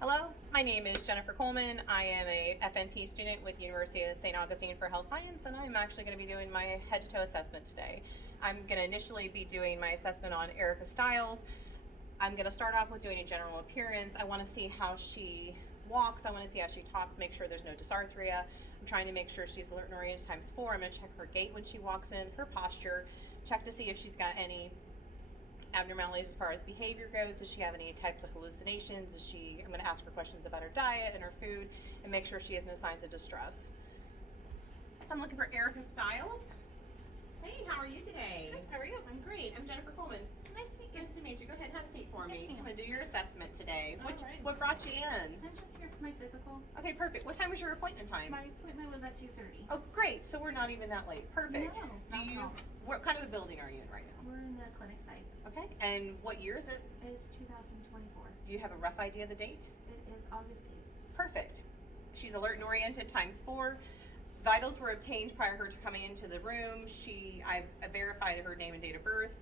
Hello, my name is Jennifer Coleman. I am a FNP student with University of St. Augustine for Health Science, and I'm actually going to be doing my head to toe assessment today. I'm going to initially be doing my assessment on Erica Stiles. I'm going to start off with doing a general appearance. I want to see how she walks. I want to see how she talks, make sure there's no dysarthria. I'm trying to make sure she's alert and oriented ×4. I'm going to check her gait when she walks in, her posture, check to see if she's got any abnormalities as far as behavior goes. Does she have any types of hallucinations? I'm going to ask her questions about her diet and her food and make sure she has no signs of distress. So I'm looking for Erica Stiles. Hey, how are you today? Good. How are you? I'm great. I'm Jennifer Coleman. Nice to meet you. Nice to meet you. Go ahead and have a seat for me. Yes, I'm going to do your assessment today. All right. What brought you in? I'm just here for my physical. Okay, perfect. What time was your appointment time? My appointment was at 2:30. Oh, great. So we're not even that late. Perfect. No, not at all. What kind of a building are you in right now? We're in the clinic site. Okay. And what year is it? It is 2024. Do you have a rough idea of the date? It is August 8th. Perfect. She's alert and oriented ×4. Vitals were obtained prior to her coming into the room. I verified her name and date of birth.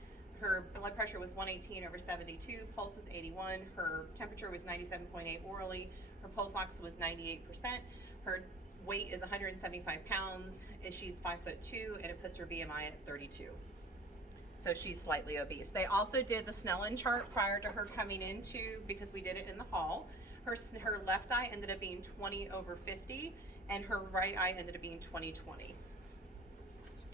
Her blood pressure was 118/72, pulse was 81, her temperature was 97.8 orally, her pulse ox was 98%, her weight is 175 pounds, and she's 5'2", and it puts her BMI at 32. So she's slightly obese. They also did the Snellen chart prior to her coming into, because we did it in the hall. Her left eye ended up being 20/50, and her right eye ended up being 20/20.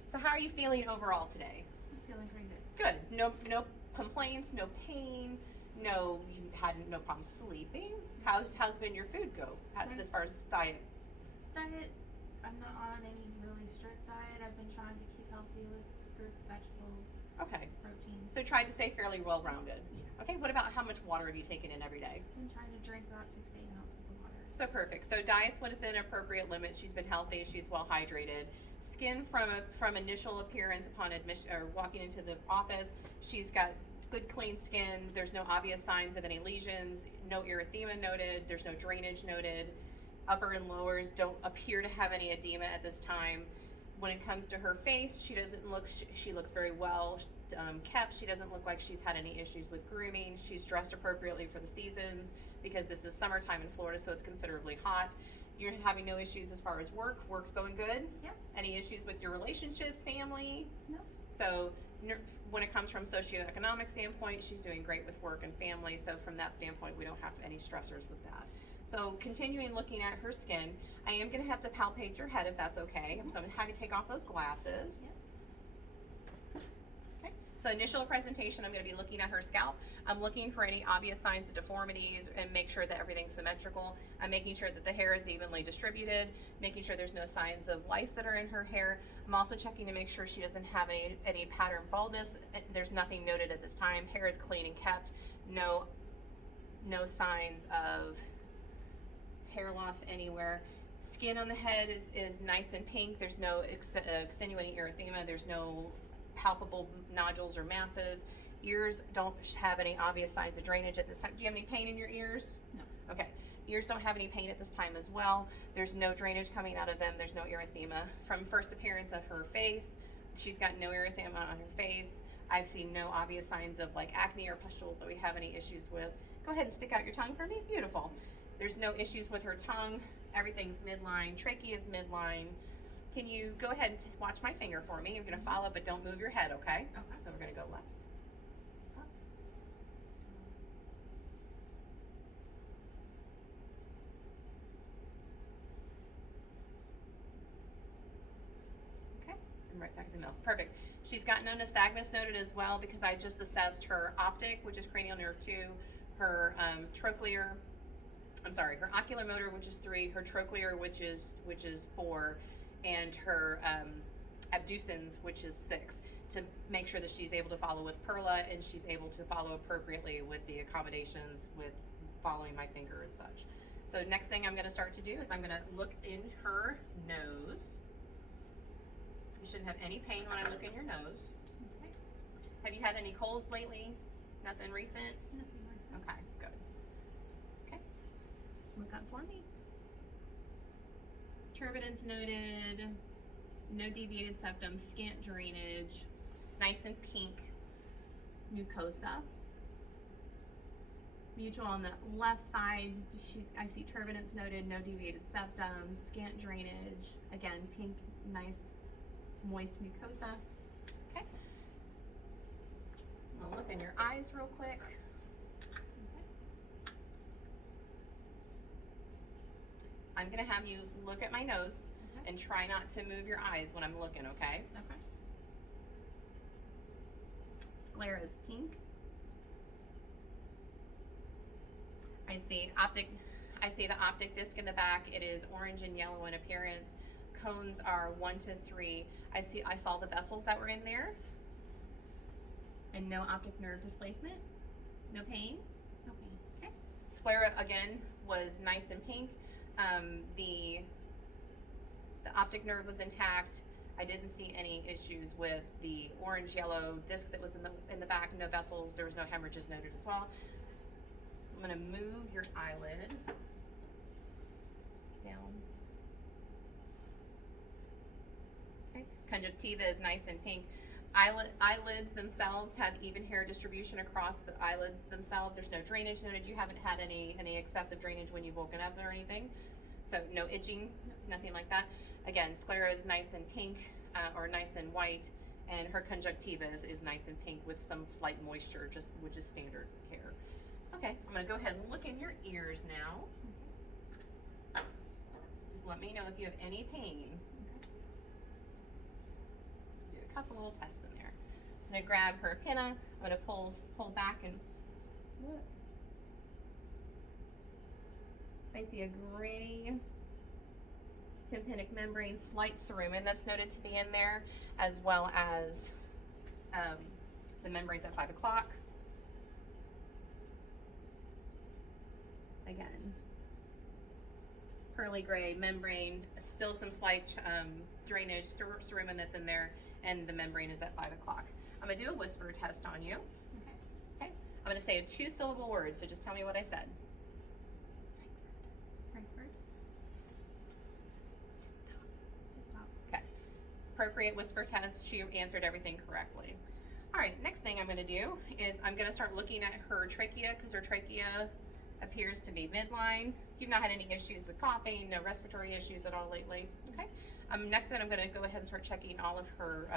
So how are you feeling overall today? I'm feeling pretty good. Good. No complaints, no pain, you had no problem sleeping. How's been your food go as far as diet? Diet, I'm not on any really strict diet. I've been trying to keep healthy with fruits, vegetables, Okay. protein. So try to stay fairly well-rounded. Yeah. Okay, what about how much water have you taken in every day? I've been trying to drink about 6 to 8 ounces of water. So perfect. So diet's within appropriate limits. She's been healthy. She's well hydrated. Skin from initial appearance upon admission or walking into the office, she's got good clean skin. There's no obvious signs of any lesions. No erythema noted. There's no drainage noted. Upper and lowers don't appear to have any edema at this time. When it comes to her face, she looks very well kept. She doesn't look like she's had any issues with grooming. She's dressed appropriately for the seasons because this is summertime in Florida, so it's considerably hot. You're having no issues as far as work. Work's going good? Yep. Any issues with your relationships, family? No. So when it comes from socioeconomic standpoint, she's doing great with work and family. So from that standpoint, we don't have any stressors with that. So continuing looking at her skin, I am going to have to palpate your head if that's okay. So I'm going to have you take off those glasses. Yep. Okay. So initial presentation, I'm going to be looking at her scalp. I'm looking for any obvious signs of deformities and make sure that everything's symmetrical. I'm making sure that the hair is evenly distributed, making sure there's no signs of lice that are in her hair. I'm also checking to make sure she doesn't have any pattern baldness. There's nothing noted at this time. Hair is clean and kept. No signs of hair loss anywhere. Skin on the head is nice and pink. There's no extenuating erythema. There's no palpable nodules or masses. Ears don't have any obvious signs of drainage at this time. Do you have any pain in your ears? No. Okay. Ears don't have any pain at this time as well. There's no drainage coming out of them. There's no erythema. From first appearance of her face, she's got no erythema on her face. I've seen no obvious signs of like acne or pustules that we have any issues with. Go ahead and stick out your tongue for me. Beautiful. There's no issues with her tongue. Everything's midline. Trachea is midline. Can you go ahead and watch my finger for me? You're going to follow, but don't move your head, okay? Okay. So we're going to go left. Up. Okay, and right back in the middle. Perfect. She's got no nystagmus noted as well because I just assessed her optic, which is cranial nerve 2, her her ocular motor, which is 3, her trochlear, which is 4, and her abducens, which is 6, to make sure that she's able to follow with Perla and she's able to follow appropriately with the accommodations with following my finger and such. So next thing I'm going to start to do is I'm going to look in her nose. You shouldn't have any pain when I look in your nose. Okay. Have you had any colds lately? Nothing recent? Nothing like that. Okay, good. Okay, look up for me. Turbidence noted, no deviated septum, scant drainage, nice and pink mucosa. Mutual on the left side, I see turbinates noted, no deviated septum, scant drainage. Again, pink, nice, moist mucosa. Okay. I'll look in your eyes real quick. Okay. I'm gonna have you look at my nose and try not to move your eyes when I'm looking, okay? Okay. Sclera is pink. I see the optic disc in the back. It is orange and yellow in appearance. Cones are 1 to 3. I saw the vessels that were in there. And no optic nerve displacement. No pain. No pain. Okay. Sclera again was nice and pink. The optic nerve was intact. I didn't see any issues with the orange yellow disc that was in the back. No vessels. There was no hemorrhages noted as well. I'm gonna move your eyelid down. Okay. Conjunctiva is nice and pink. Eyelids themselves have even hair distribution across the eyelids themselves. There's no drainage noted. You haven't had any excessive drainage when you've woken up or anything. So no itching, nothing like that. Again, sclera is nice and pink or nice and white, and her conjunctiva is nice and pink with some slight moisture, which is standard care. Okay, I'm gonna go ahead and look in your ears now. Just let me know if you have any pain. Do a couple little tests in there. I'm gonna grab her pinna. I'm gonna pull back and look. I see a gray tympanic membrane, slight cerumen that's noted to be in there, as well as the membranes at 5 o'clock. Again, pearly gray membrane, still some slight drainage, cerumen that's in there, and the membrane is at 5 o'clock. I'm gonna do a whisper test on you. Okay. I'm gonna say a 2-syllable word, so just tell me what I said. Frankfurt. Okay. Appropriate whisper test. She answered everything correctly. All right, next thing I'm gonna do is I'm gonna start looking at her trachea, because her trachea appears to be midline. You've not had any issues with coughing, no respiratory issues at all lately. Okay. Next then I'm gonna go ahead and start checking all of her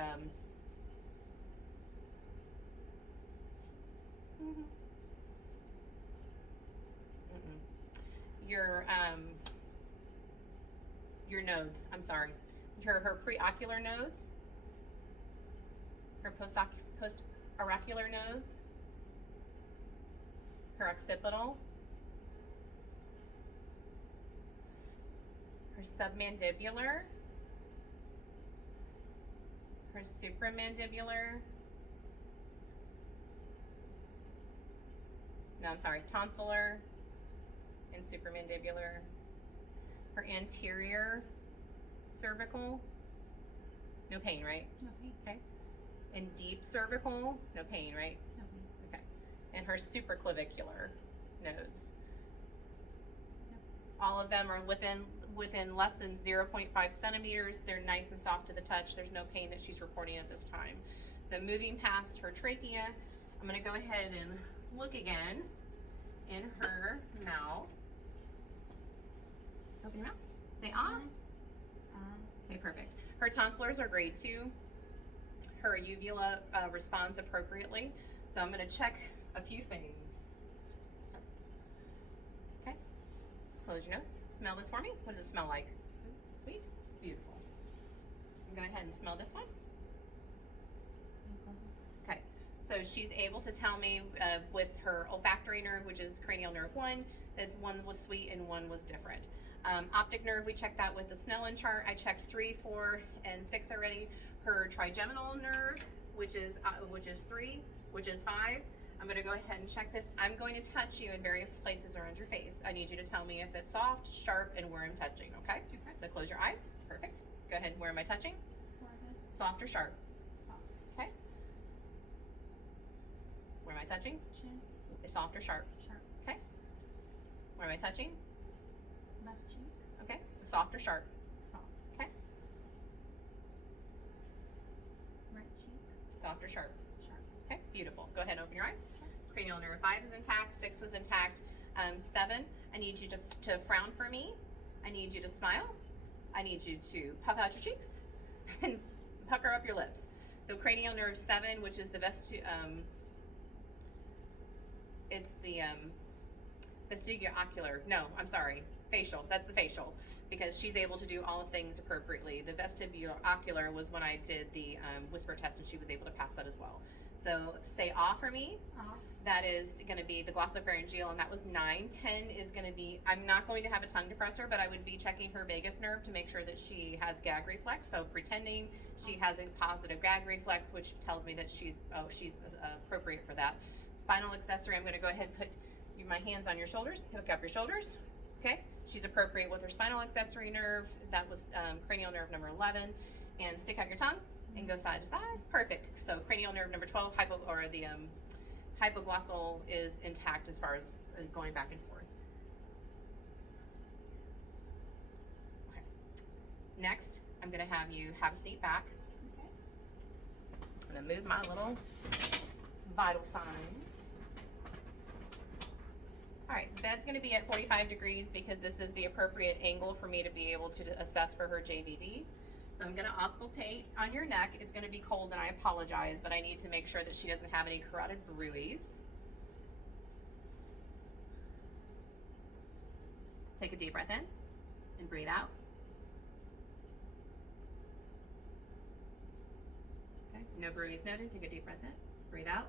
your nodes. I'm sorry. Her preocular nodes, her post-auricular nodes, her occipital, her submandibular, her supramandibular, no, I'm sorry, tonsillar and supramandibular, her anterior cervical, no pain, right? No pain. Okay. And deep cervical, no pain, right? No pain. Okay. And her supraclavicular nodes. Yep. All of them are within less than 0.5 centimeters. They're nice and soft to the touch. There's no pain that she's reporting at this time. So moving past her trachea, I'm gonna go ahead and look again in her mouth. Open your mouth. Say ah. Okay, perfect. Her tonsillars are grade 2. Her uvula responds appropriately. So I'm gonna check a few things. Okay. Close your nose. Smell this for me. What does it smell like? Sweet. Beautiful. Go ahead and smell this one. Okay. So she's able to tell me with her olfactory nerve, which is cranial nerve 1, that one was sweet and one was different. Optic nerve, we checked that with the Snellen chart. I checked 3, 4, and 6 already. Her trigeminal nerve, which is 3, which is 5. I'm going to go ahead and check this. I'm going to touch you in various places around your face. I need you to tell me if it's soft, sharp, and where I'm touching, okay? So close your eyes. Perfect. Go ahead. Where am I touching? Forehead. Soft or sharp? Soft. Okay. Where am I touching? Chin. Soft or sharp? Sharp. Okay. Where am I touching? Left cheek. Okay. Soft or sharp? Soft. Okay. Right cheek. Soft or sharp? Sharp. Okay. Beautiful. Go ahead and open your eyes. cranial nerve 5 is intact, 6 was intact. 7, I need you to frown for me. I need you to smile. I need you to puff out your cheeks and pucker up your lips. So cranial nerve 7, which is the vestibulo-ocular, no, I'm sorry, facial, that's the facial, because she's able to do all things appropriately. The vestibulo-ocular was when I did the whisper test, and she was able to pass that as well. So say ah for me. That is going to be the glossopharyngeal, and that was 9. 10 is going to be, I'm not going to have a tongue depressor, but I would be checking her vagus nerve to make sure that she has gag reflex. So pretending she has a positive gag reflex, which tells me that she's appropriate for that. Spinal accessory, I'm going to go ahead and put my hands on your shoulders, hook up your shoulders. Okay, she's appropriate with her spinal accessory nerve. That was cranial nerve number 11. And stick out your tongue and go side to side. Perfect. So cranial nerve number 12, hypoglossal is intact as far as going back and forth. Okay. Next, I'm going to have you have a seat back. Okay. I'm going to move my little vital signs. All right, bed's going to be at 45 degrees because this is the appropriate angle for me to be able to assess for her JVD. So I'm going to auscultate on your neck. It's going to be cold, and I apologize, but I need to make sure that she doesn't have any carotid bruits. Take a deep breath in and breathe out. Okay, no bruits noted. Take a deep breath in, breathe out.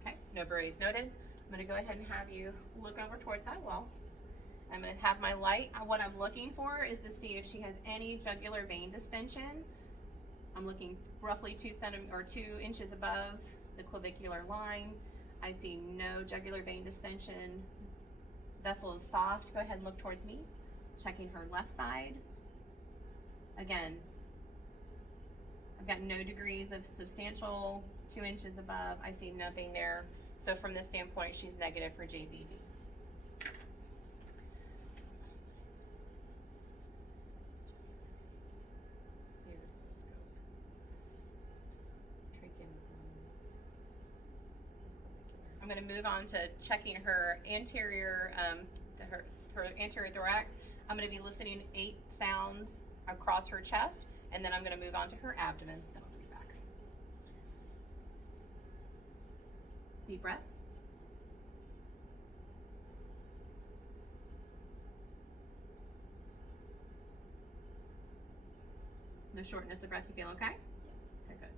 Okay, no bruits noted. I'm going to go ahead and have you look over towards that wall. I'm going to have my light. What I'm looking for is to see if she has any jugular vein distension. I'm looking roughly 2 inches above the clavicular line. I see no jugular vein distension. Vessel is soft. Go ahead and look towards me. Checking her left side. Again, I've got no degrees of substantial, 2 inches above. I see nothing there. So from this standpoint, she's negative for JVD. I'm going to move on to checking her anterior, her anterior thorax. I'm going to be listening 8 sounds across her chest, and then I'm going to move on to her abdomen. Then I'll be back. Deep breath. No shortness of breath. You feel okay? Okay, good.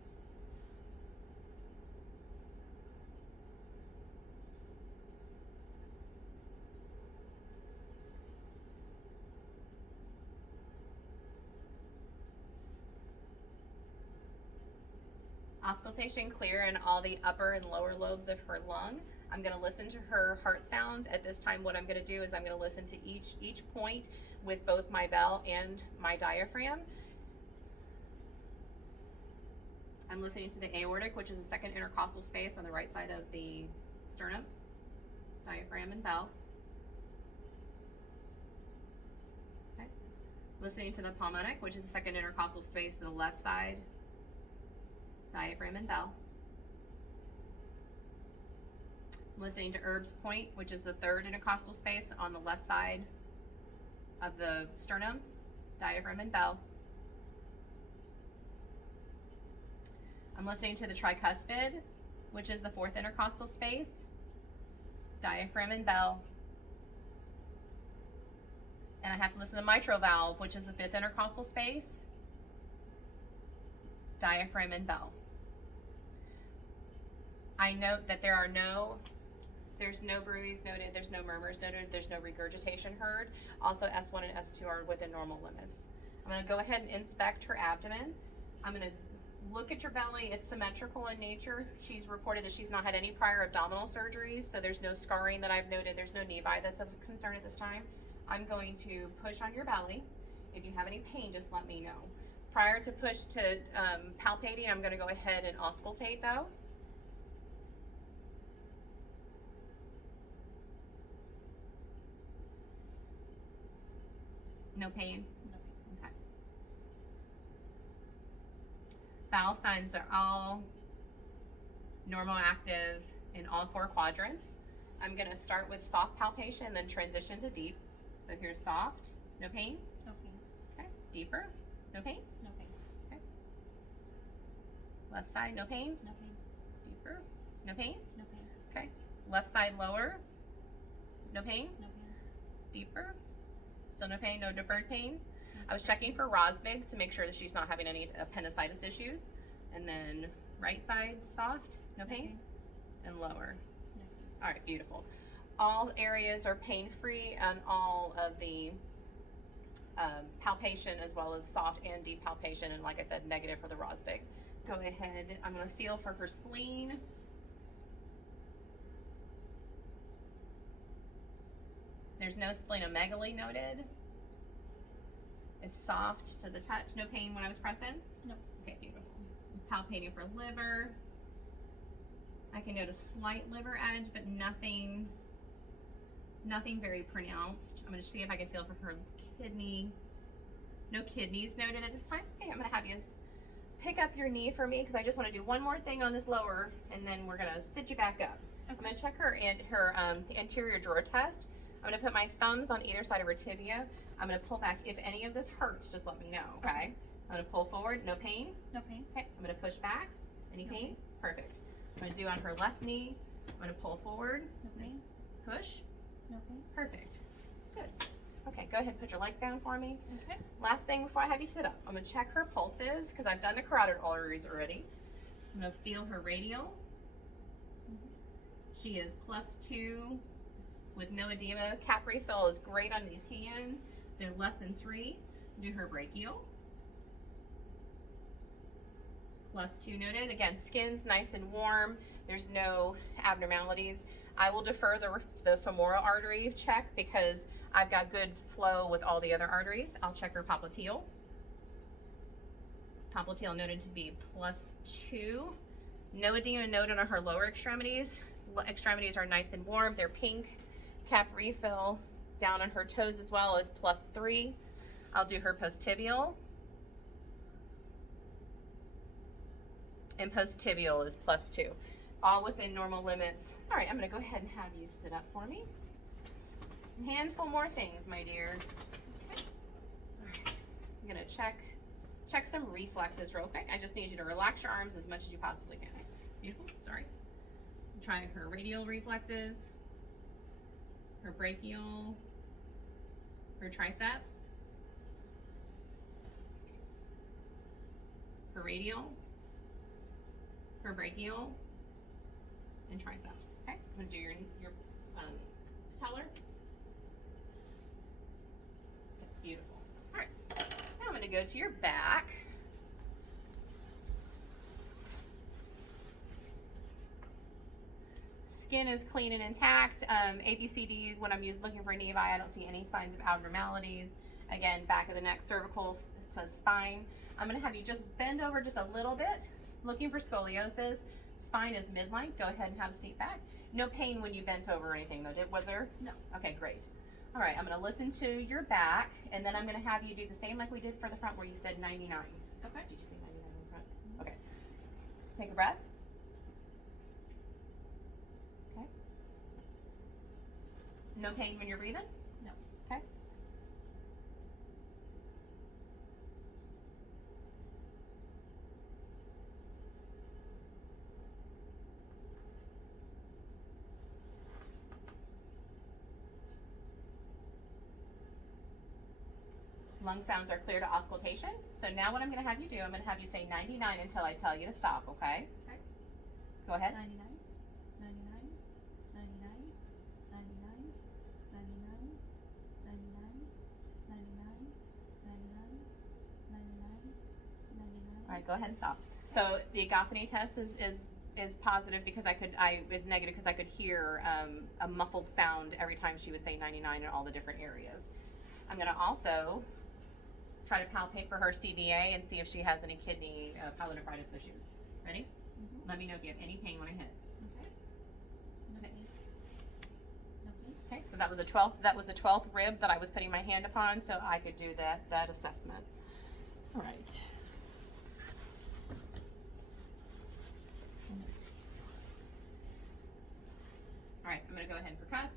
Auscultation clear in all the upper and lower lobes of her lung. I'm going to listen to her heart sounds. At this time, what I'm going to do is I'm going to listen to each point with both my bell and my diaphragm. I'm listening to the aortic, which is the second intercostal space on the right side of the sternum, diaphragm and bell. Okay. Listening to the pulmonic, which is the second intercostal space on the left side, diaphragm and bell. I'm listening to Erb's point, which is the third intercostal space on the left side of the sternum, diaphragm and bell. I'm listening to the tricuspid, which is the fourth intercostal space, diaphragm and bell. And I have to listen to the mitral valve, which is the fifth intercostal space, diaphragm and bell. I note that there's no bruits noted, there's no murmurs noted, there's no regurgitation heard. Also, S1 and S2 are within normal limits. I'm going to go ahead and inspect her abdomen. I'm going to look at your belly. It's symmetrical in nature. She's reported that she's not had any prior abdominal surgeries, so there's no scarring that I've noted. There's no nevi that's of concern at this time. I'm going to push on your belly. If you have any pain, just let me know. Prior to palpating, I'm going to go ahead and auscultate though. No pain? No. Okay. Bowel signs are all normal, active in all 4 quadrants. I'm gonna start with soft palpation and then transition to deep. So here's soft, no pain. No pain. Okay, deeper, no pain. No pain. Okay. Left side, no pain. No pain. Deeper, no pain. No pain. Okay. Left side lower, no pain. No pain. Deeper, still no pain, no deferred pain. I was checking for Rosvig to make sure that she's not having any appendicitis issues. And then right side soft, no pain, and lower. No pain. All right, beautiful. All areas are pain-free and all of the palpation as well as soft and deep palpation, and like I said, negative for the Rosvig. Go ahead, I'm gonna feel for her spleen. There's no splenomegaly noted. It's soft to the touch, no pain when I was pressing? No. Okay, beautiful. Palpating for liver. I can note a slight liver edge, but nothing very pronounced. I'm gonna see if I can feel for her kidney. No kidneys noted at this time. Okay, I'm gonna have you pick up your knee for me because I just wanna do one more thing on this lower and then we're gonna sit you back up. Okay. I'm gonna check her anterior drawer test. I'm gonna put my thumbs on either side of her tibia. I'm gonna pull back. If any of this hurts, just let me know, okay? I'm gonna pull forward, no pain. No pain. Okay, I'm gonna push back. Any No pain? pain. Perfect. I'm gonna do on her left knee. I'm gonna pull forward, No pain. push. No pain. Perfect. Good. Okay, go ahead and put your legs down for me. Okay. Last thing before I have you sit up, I'm gonna check her pulses because I've done the carotid arteries already. I'm gonna feel her radial. She is +2 with no edema. Cap refill is great on these hands. They're less than 3. Do her brachial. +2 noted. Again, skin's nice and warm. There's no abnormalities. I will defer the femoral artery check because I've got good flow with all the other arteries. I'll check her popliteal. Popliteal noted to be +2. No edema noted on her lower extremities. Extremities are nice and warm. They're pink. Cap refill down on her toes as well is +3. I'll do her posttibial. And posttibial is +2. All within normal limits. All right, I'm gonna go ahead and have you sit up for me. A handful more things, my dear. Okay. All right, I'm gonna check some reflexes real quick. I just need you to relax your arms as much as you possibly can. Beautiful, sorry. Try her radial reflexes, her brachial, her triceps, her radial, her brachial, and triceps. Okay, I'm gonna do your patellar. Beautiful. All right, now I'm gonna go to your back. Skin is clean and intact. ABCD, when I'm looking for nevi, I don't see any signs of abnormalities. Again, back of the neck, cervical to spine. I'm gonna have you just bend over just a little bit, looking for scoliosis. Spine is midline. Go ahead and have a seat back. No pain when you bent over or anything though, was there? No. Okay, great. All right, I'm gonna listen to your back, and then I'm gonna have you do the same like we did for the front where you said 99. Okay. Did you say 99 in the front? Okay. Take a breath. Okay. No pain when you're breathing? No. Okay. Lung sounds are clear to auscultation. So now what I'm going to have you do, I'm going to have you say 99 until I tell you to stop, okay? Okay. Go ahead. 99, 99, 99, 99, 99, 99, 99, 99, 99, 99. All right, go ahead and stop. So the agaphony test is positive because is negative because I could hear a muffled sound every time she would say 99 in all the different areas. I'm going to also try to palpate for her CVA and see if she has any kidney pyelonephritis issues. Ready? Mm-hmm. Let me know if you have any pain when I hit. Okay. No pain. No pain. Okay, so that was the 12th rib that I was putting my hand upon, so I could do that assessment. All right. right, I'm gonna go ahead and percuss.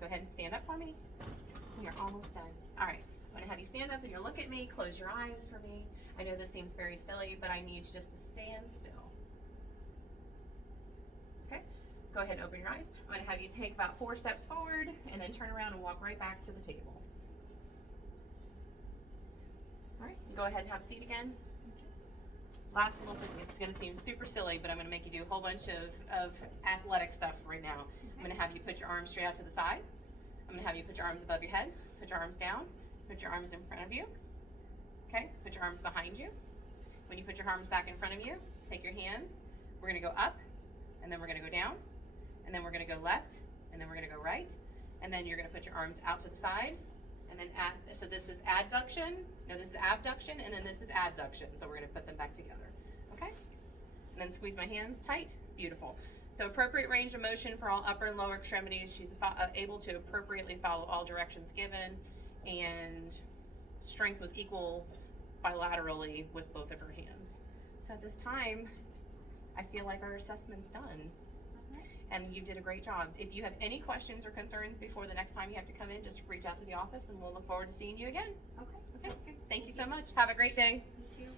Go ahead and stand up for me. We are almost done. All right, I'm gonna have you stand up and you'll look at me, close your eyes for me. I know this seems very silly, but I need you just to stand still. Okay, go ahead and open your eyes. I'm gonna have you take about 4 steps forward and then turn around and walk right back to the table. All right, go ahead and have a seat again. Last little thing, this is gonna seem super silly, but I'm gonna make you do a whole bunch of athletic stuff right now. I'm gonna have you put your arms straight out to the side. I'm gonna have you put your arms above your head, put your arms down, put your arms in front of you. Okay, put your arms behind you. When you put your arms back in front of you, take your hands. We're gonna go up, and then we're gonna go down, and then we're gonna go left, and then we're gonna go right, and then you're gonna put your arms out to the side, and then so this is adduction, no, this is abduction, and then this is adduction. So we're gonna put them back together, okay? And then squeeze my hands tight, beautiful. So appropriate range of motion for all upper and lower extremities. She's able to appropriately follow all directions given, and strength was equal bilaterally with both of her hands. So at this time, I feel like our assessment's done. And you did a great job. If you have any questions or concerns before the next time you have to come in, just reach out to the office and we'll look forward to seeing you again. Okay. Okay, thank you so much. Have a great day. You too.